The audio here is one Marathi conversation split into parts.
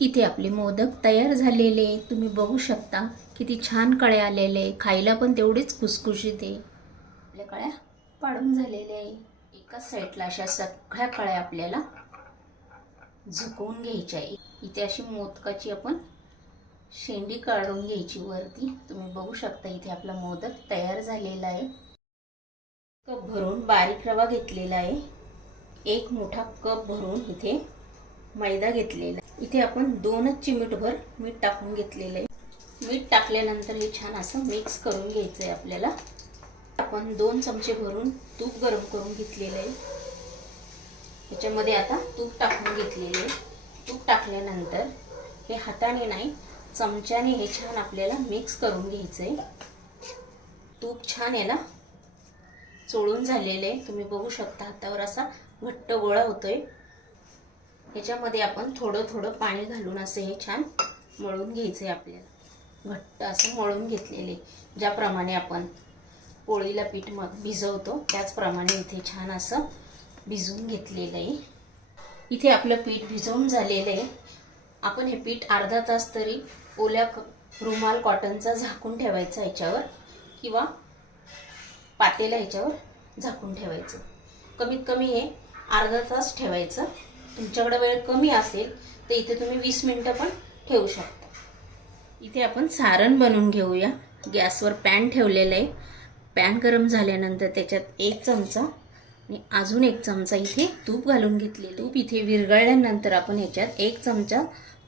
इथे आपले मोदक तयार झालेले तुम्ही बघू शकता. किती छान कळे आलेले खायला पण तेवढेच खुसखुशीत आहे. आपल्या कळ्या पाडून झालेल्या आहे. एकाच साईडला अशा सगळ्या कळ्या आपल्याला झुकवून घ्यायच्या आहे इथे अशी मोदकाची आपण शेंडी काढून घ्यायची वरती. तुम्ही बघू शकता इथे आपला मोदक तयार झालेला आहे. कप भरून बारीक रवा घेतलेला आहे. एक मोठा कप भरून इथे मैदा घेतलेला आहे. इथे आपण दोनच चिमटभर मीठ टाकून घेतलेलं आहे. मीठ टाकल्यानंतर हे छान असं मिक्स करून घ्यायचं आहे आपल्याला. आपण दोन चमचे भरून तूप गरम करून घेतलेलं आहे. याच्यामध्ये आता तूप टाकून घेतलेले आहे. तूप टाकल्यानंतर हे हाताने नाही चमच्याने हे छान आपल्याला मिक्स करून घ्यायचं आहे तूप छान याला चोळून झालेलं आहे. तुम्ही बघू शकता हातावर असा घट्ट गोळा होतोय. ह्याच्यामध्ये आपण थोडं थोडं पाणी घालून असं हे छान मळून घ्यायचं आहे आपल्याला. घट्ट असं मळून घेतलेले ज्याप्रमाणे आपण पोळीला पीठ मग भिजवतो त्याचप्रमाणे इथे छान असं भिजवून घेतलेलं आहे. इथे आपलं पीठ भिजवून झालेलं आहे. आपण हे पीठ अर्धा तास तरी ओल्या क- रुमाल कॉटनचा झाकून ठेवायचा ह्याच्यावर किंवा पातेला ह्याच्यावर झाकून ठेवायचं. कमीत कमी हे अर्धा तास ठेवायचं. तुमच्याकडे वेळ कमी असेल तर इथे तुम्ही वीस मिनटं पण ठेवू शकता. इथे आपण सारण बनवून घेऊया. गॅसवर पॅन ठेवलेलं आहे. पॅन गरम झाल्यानंतर त्याच्यात एक चमचा आणि अजून एक चमचा इथे तूप घालून घेतले तूप इथे विरघळल्यानंतर आपण ह्याच्यात एक चमचा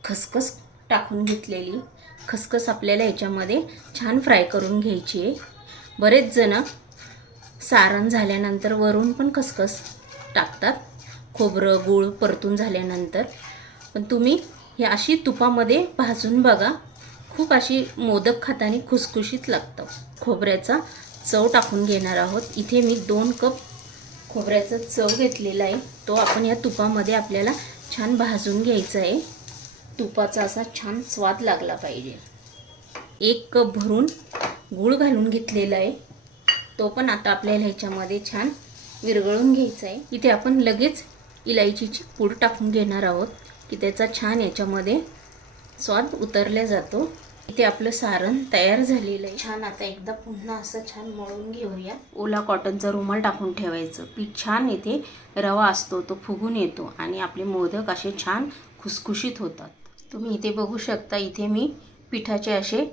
खसखस टाकून घेतलेली खसखस आपल्याला ह्याच्यामध्ये छान फ्राय करून घ्यायची आहे. बरेच जण सारण झाल्यानंतर वरून पण खसखस टाकतात. खोबरं गूळ परतून झाल्यानंतर. पण तुम्ही हे अशी तुपामध्ये भाजून बघा. खूप अशी मोदक खाताना खुसखुशीत लागतं. खोबऱ्याचा चव टाकून घेणार आहोत. इथे मी दोन कप खोबऱ्याचा चव घेतलेला आहे. तो आपण या तुपामध्ये आपल्याला छान भाजून घ्यायचा आहे. तुपाचा असा छान स्वाद लागला पाहिजे. एक कप भरून गूळ घालून घेतलेला आहे. तो पण आता आपल्याला ह्याच्यामध्ये छान विरघळून घ्यायचा आहे. इथे आपण लगेच इलायचीची पूड टाकून घेणार आहोत की त्याचा छान याच्यामध्ये स्वाद उतरला जातो. इथे आपलं सारण तयार झालेलं आहे. छान आता एकदा पुन्हा असं छान मळून घेऊया. ओला कॉटनचा रुमाल टाकून ठेवायचं. पीठ छान इथे रवा असतो तो फुगून येतो आणि आपले मोदक असे छान खुसखुशीत होतात. तुम्ही इथे बघू शकता इथे मी पिठाचे असे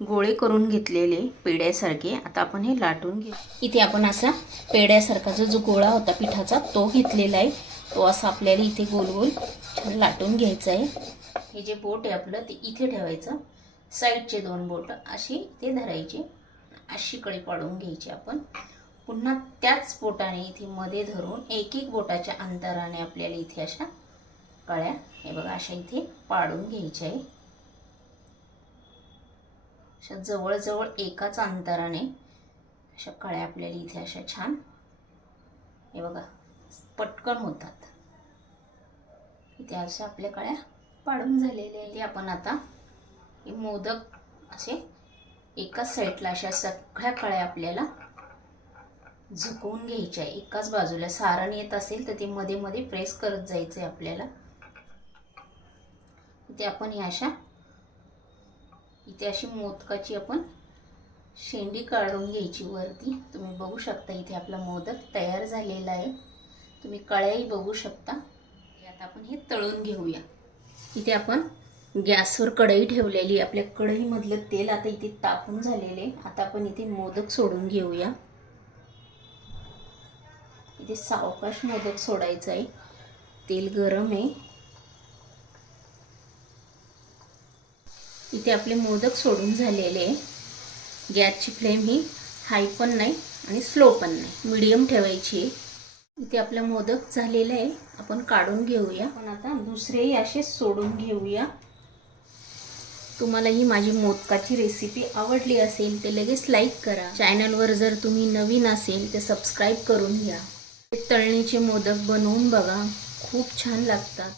गोळे करून घेतलेले पेड्यासारखे आता आपण हे लाटून घे इथे आपण असा पेड्यासारखा जो जो गोळा होता पिठाचा तो घेतलेला आहे. तो असा आपल्याला इथे गोल गोल छान लाटून घ्यायचा आहे. हे जे बोट आहे आपलं ते इथे ठेवायचं. साईडचे दोन बोट अशी इथे धरायचे. अशी कळी पाडून घ्यायची आपण. पुन्हा त्याच बोटाने इथे मध्ये धरून एक एक बोटाच्या अंतराने आपल्याला इथे अशा कळ्या हे बघा अशा इथे पाडून घ्यायच्या आहे. अशा जवळजवळ एकाच अंतराने अशा कळ्या आपल्याला इथे अशा छान हे बघा पटकन होतात. इथे अशा आपल्या कळ्या पाडून झालेल्या आहेत. आपण आता हे मोदक असे एकाच साईडला अशा सगळ्या कळ्या आपल्याला झुकवून घ्यायच्या आहे एकाच बाजूला सारण येत असेल तर ते मध्ये मध्ये प्रेस करत जायचं आहे आपल्याला. इथे आपण ह्या अशा इथे अशी मोदकाची आपण शेंडी काढून घ्यायची वरती. तुम्ही बघू शकता इथे आपला मोदक तयार झालेला आहे. तुम्ही कळ्याही बघू शकता. आता आपण हे तळून घेऊया. इथे आपण गॅसवर कढई ठेवलेली आपल्या कढईमधलं तेल आता इथे तापून झालेले आता आपण इथे मोदक सोडून घेऊया. इथे सावकाश मोदक सोडायचं आहे. तेल गरम आहे. इथे आपले मोदक सोडून झालेले आहे. गॅसची फ्लेम ही हाय पण नाही आणि स्लो पण नाही. मिडियम ठेवायची आहे. इथे आपला मोदक झालेला आहे. आपण काढून घेऊया. पण आता दुसरेही असे सोडून घेऊया. तुम्हाला ही माझी मोदकाची रेसिपी आवडली असेल ते लगेच लाईक करा. चॅनलवर जर तुम्ही नवीन असेल तर सबस्क्राईब करून घ्या. तळणीचे मोदक बनवून बघा. खूप छान लागतात.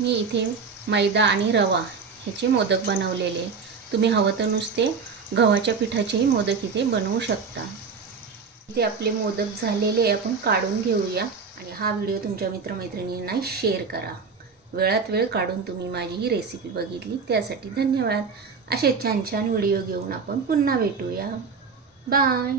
मी इथे मैदा आणि रवा ह्याचे मोदक बनवलेले. तुम्ही हवं तर नुसते गव्हाच्या पिठाचेही मोदक इथे बनवू शकता. इथे आपले मोदक झालेले आपण काढून घेऊया. आणि हा व्हिडिओ तुमच्या मित्रमैत्रिणींना शेअर करा. वेळात वेळ काढून तुम्ही माझी ही रेसिपी बघितली त्यासाठी धन्यवाद. असे छान छान व्हिडिओ घेऊन आपण पुन्हा भेटूया. बाय!